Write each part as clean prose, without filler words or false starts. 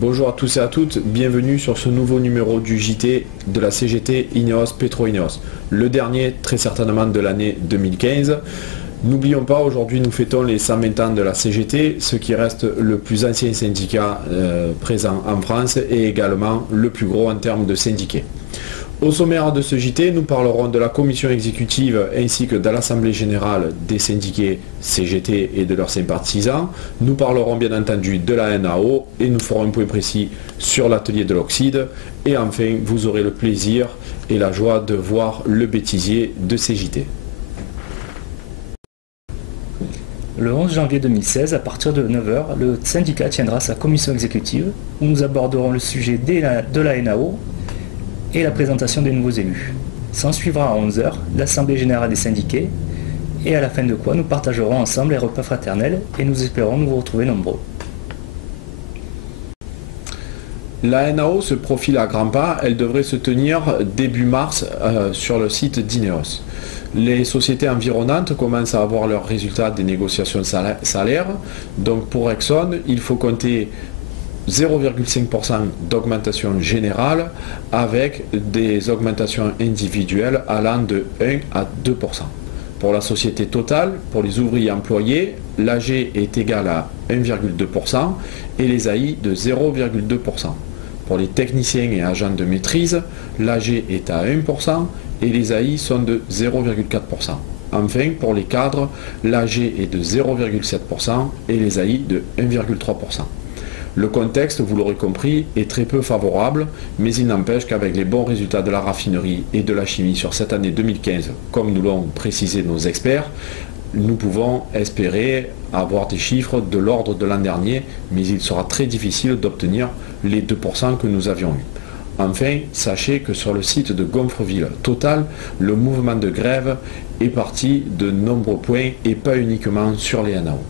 Bonjour à tous et à toutes, bienvenue sur ce nouveau numéro du JT de la CGT Ineos Petro-Ineos, le dernier très certainement de l'année 2015. N'oublions pas, aujourd'hui nous fêtons les 120 ans de la CGT, ce qui reste le plus ancien syndicat présent en France et également le plus gros en termes de syndiqués. Au sommaire de ce JT, nous parlerons de la commission exécutive ainsi que de l'Assemblée générale des syndiqués CGT et de leurs sympathisants. Nous parlerons bien entendu de la NAO et nous ferons un point précis sur l'atelier de l'Oxide. Et enfin, vous aurez le plaisir et la joie de voir le bêtisier de CGT. Le 11 janvier 2016, à partir de 9 h, le syndicat tiendra sa commission exécutive où nous aborderons le sujet de la NAO et la présentation des nouveaux élus. S'en suivra à 11 h l'Assemblée générale des syndiqués et à la fin de quoi nous partagerons ensemble les repas fraternels et nous espérons nous retrouver nombreux. La NAO se profile à grands pas, elle devrait se tenir début mars sur le site d'Ineos. Les sociétés environnantes commencent à avoir leurs résultats des négociations salaires. Donc pour Exxon, il faut compter 0,5% d'augmentation générale avec des augmentations individuelles allant de 1 à 2%. Pour la société totale, pour les ouvriers employés, l'AG est égal à 1,2% et les AI de 0,2%. Pour les techniciens et agents de maîtrise, l'AG est à 1% et les AI sont de 0,4%. Enfin, pour les cadres, l'AG est de 0,7% et les AI de 1,3%. Le contexte, vous l'aurez compris, est très peu favorable, mais il n'empêche qu'avec les bons résultats de la raffinerie et de la chimie sur cette année 2015, comme nous l'ont précisé nos experts, nous pouvons espérer avoir des chiffres de l'ordre de l'an dernier, mais il sera très difficile d'obtenir les 2% que nous avions eus. Enfin, sachez que sur le site de Gonfreville Total, le mouvement de grève est parti de nombreux points et pas uniquement sur les NAO.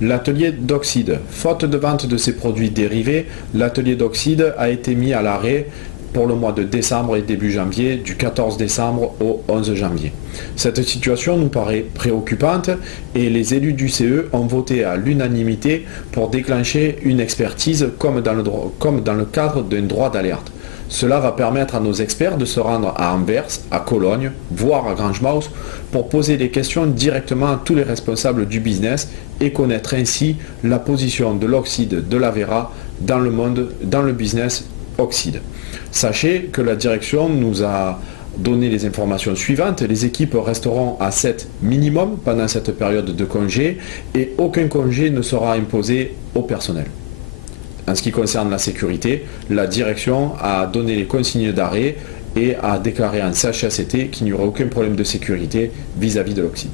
L'atelier d'Oxide. Faute de vente de ces produits dérivés, l'atelier d'Oxide a été mis à l'arrêt pour le mois de décembre et début janvier, du 14 décembre au 11 janvier. Cette situation nous paraît préoccupante et les élus du CE ont voté à l'unanimité pour déclencher une expertise comme dans le cadre d'un droit d'alerte. Cela va permettre à nos experts de se rendre à Anvers, à Cologne, voire à Grangemouth pour poser des questions directement à tous les responsables du business et connaître ainsi la position de l'Oxide de l'Avera dans le business Oxide. Sachez que la direction nous a donné les informations suivantes. Les équipes resteront à 7 minimum pendant cette période de congé et aucun congé ne sera imposé au personnel. En ce qui concerne la sécurité, la direction a donné les consignes d'arrêt et a déclaré en CHSCT qu'il n'y aura aucun problème de sécurité vis-à-vis de l'Oxide.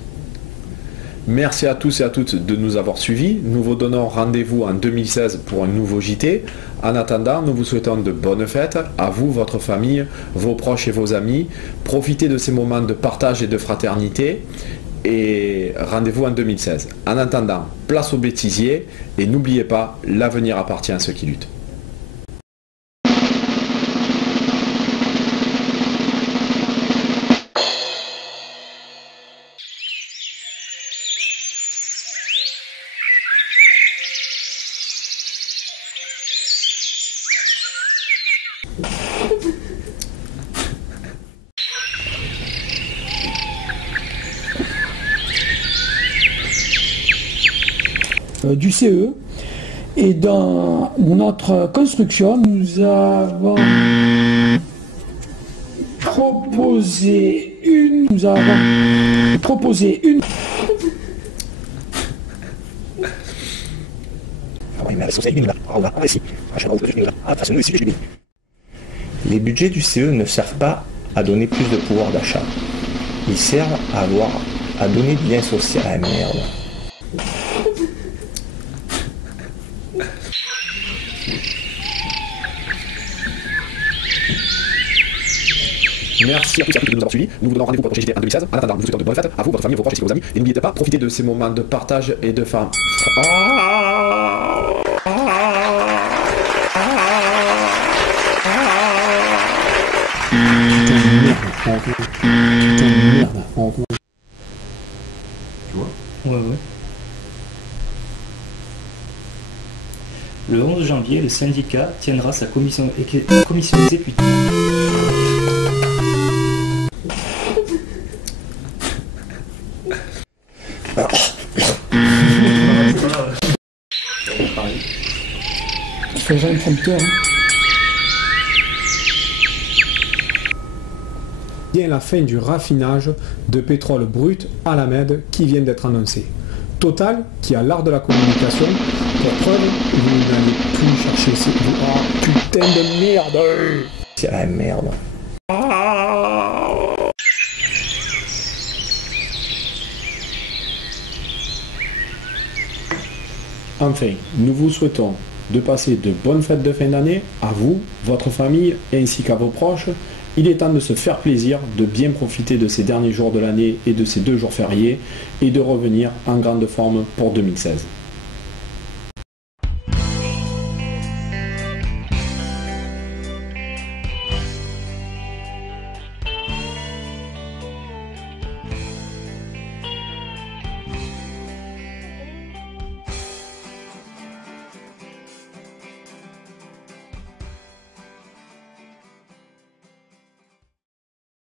Merci à tous et à toutes de nous avoir suivis. Nous vous donnons rendez-vous en 2016 pour un nouveau JT. En attendant, nous vous souhaitons de bonnes fêtes à vous, votre famille, vos proches et vos amis. Profitez de ces moments de partage et de fraternité. Et rendez-vous en 2016. En attendant, place aux bêtisiers et n'oubliez pas, l'avenir appartient à ceux qui luttent. Du CE et dans notre construction nous avons proposé une Les budgets du CE ne servent pas à donner plus de pouvoir d'achat. Ils servent à donner du lien social. Ah merde. Merci à tous et à toutes de nous avoir suivis. Nous vous donnons rendez-vous pour le prochain JT en 2016. En attendant, nous vous souhaitons de bonnes fêtes à vous, votre famille, vos proches et vos amis. Et n'oubliez pas, profitez de ces moments de partage et de fin. Putain de merde. Tu vois ? Ouais. Le 11 janvier, le syndicat tiendra sa commission exécutive. Je fais jamais prompteur. Bien la fin du raffinage de pétrole brut à la Med qui vient d'être annoncé. Total, qui a l'art de la communication, pour preuve, vous n'allez plus chercher ce... Ah, putain de merde! C'est la merde. Enfin, nous vous souhaitons de passer de bonnes fêtes de fin d'année à vous, votre famille ainsi qu'à vos proches. Il est temps de se faire plaisir, de bien profiter de ces derniers jours de l'année et de ces 2 jours fériés et de revenir en grande forme pour 2016.